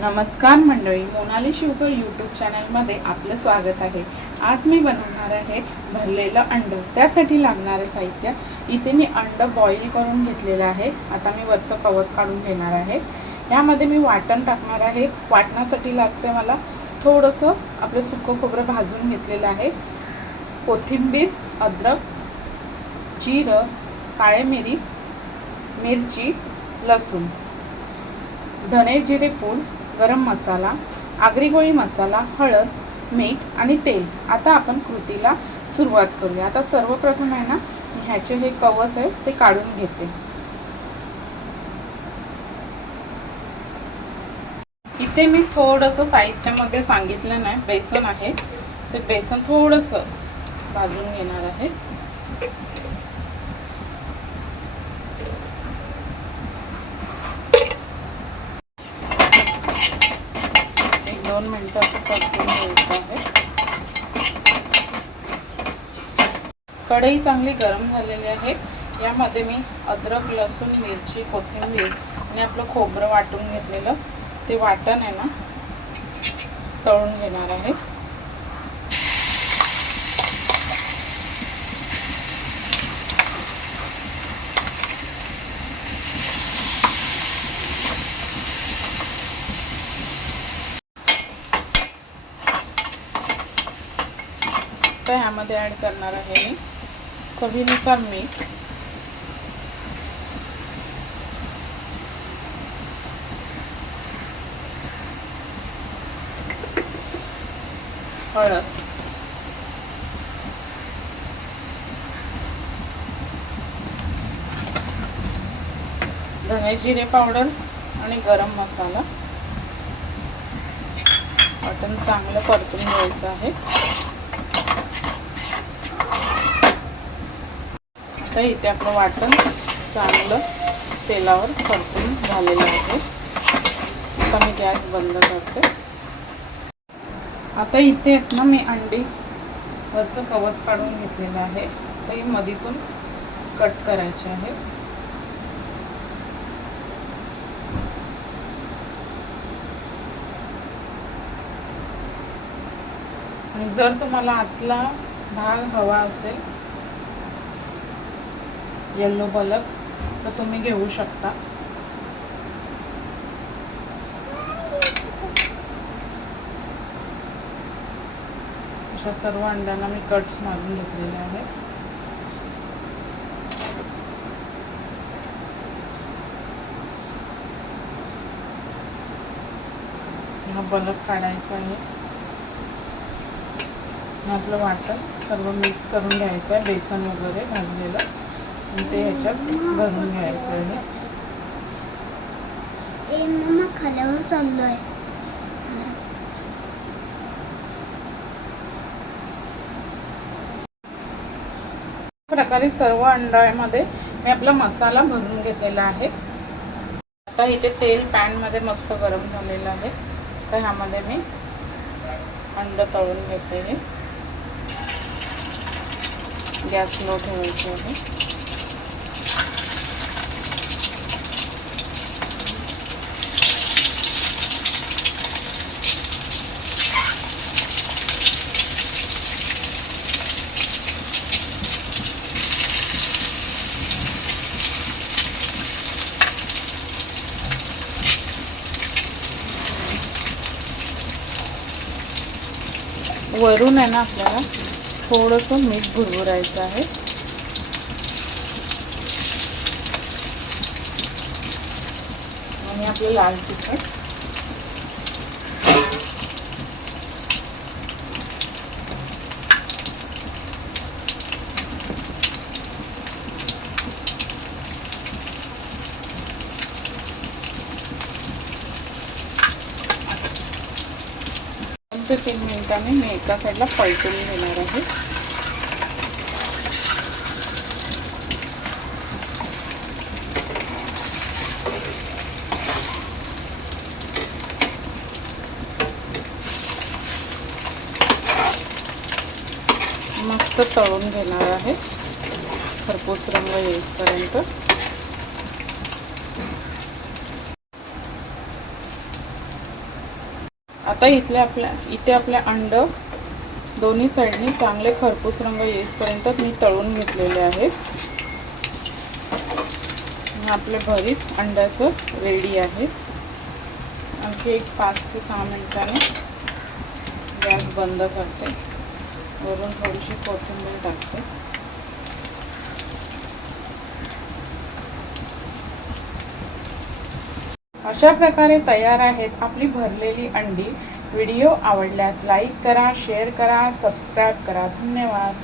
नमस्कार मंडळी मोनाली शिवकर यूट्यूब चॅनलमध्ये आपलं स्वागत आहे. आज मी बनवणार आहे भरलेलं अंड. त्यासाठी लागणारं साहित्य इथे मी अंड बॉईल करून घेतलेलं आहे. आता मी वरचं कवच काढून घेणार आहे. यामध्ये मी वाटण टाकणार आहे. वाटणासाठी लागते मला थोडंसं आपलं सुकं खोबरं भाजून घेतलेलं आहे. कोथिंबीर अद्रक जिरं काळे मिरी मिरची लसूण. धने जिरे पूड गरम मसाला आगरी गोळी मसाला हळद मीठ आणि तेल. आता आपण कृतीला सुरुवात करूया. आता सर्वप्रथम आहे ना ह्याचे हे कवच आहे ते काढून घेते. इथे मी थोडंसं साहित्यामध्ये सांगितलं नाही बेसन आहे. ते बेसन थोडंसं भाजून घेणार आहे एक दोन मिनटं असं परतून घ्यायचं आहे. कढई चांगली गरम झालेली आहे. यामध्ये मी अद्रक लसूण मिरची कोथिंबीर आणि आपलं खोबरं वाटून घेतलेलं. ते वाटण आहे ना तळून घेणार आहे. ह्यामध्ये ॲड करणार आहे मी. चवीनुसार मीठ हळद. धने जिरे पावडर आणि गरम मसाला. मटण चांगलं परतून घ्यायचं आहे. आता इथे आपलं वाटण चांगलं तेलावर परतून झालेलं आहे. आता मी गॅस बंद करते. आता इथे आहेत ना मी अंडी वरचं कवच काढून घेतलेलं आहे. ते मधीतून कट करायचे आहे. आणि जर तुम्हाला आतला भाग हवा असेल येल्लो बलक तर तुम्ही घेऊ शकता. अशा सर्व अंड्यांना मी कट्स मारून घेतलेले आहेत. हा बलक काढायचा आहे. आपलं वाटण सर्व मिक्स करून घ्यायचं आहे बेसन वगैरे भाजलेलं. आणि ते ह्याच्यात भरून घ्यायचं आहे. खाल्यावर चाललोय. प्रकारे सर्व अंड्यामध्ये मी आपला मसाला भरून घेतलेला आहे. आता इथे तेल पॅनमध्ये मस्त गरम झालेलं आहे. तर ह्यामध्ये मी अंड तळून घेते. गॅस लो ठेवायची आहे. वरून आहे ना आपल्याला थोडंसं मीठ भुरभुरायचं आहे. आणि आपलं लाल तिखट. दोन ते तीन मिनिटांनी मी एका साईडला पलटून घेणार आहे. मस्त तळून घेणार आहे. खरपूस रंग येईपर्यंत. आता इथल्या आपल्या इथे आपल्या अंड दोन्ही साईडनी चांगले खरपूस रंग येईपर्यंत मी तळून घेतलेले आहे आणि आपले भरीत अंड्याचं रेडी आहे. आणखी एक पाच ते सहा मिनिटाने गॅस बंद करते. वरून थोडीशी कोथिंबीर टाकते. अशा प्रकारे तयार आहेत आपली भरलेली अंडी. व्हिडिओ आवडल्यास लाईक करा शेअर करा सबस्क्राईब करा. धन्यवाद.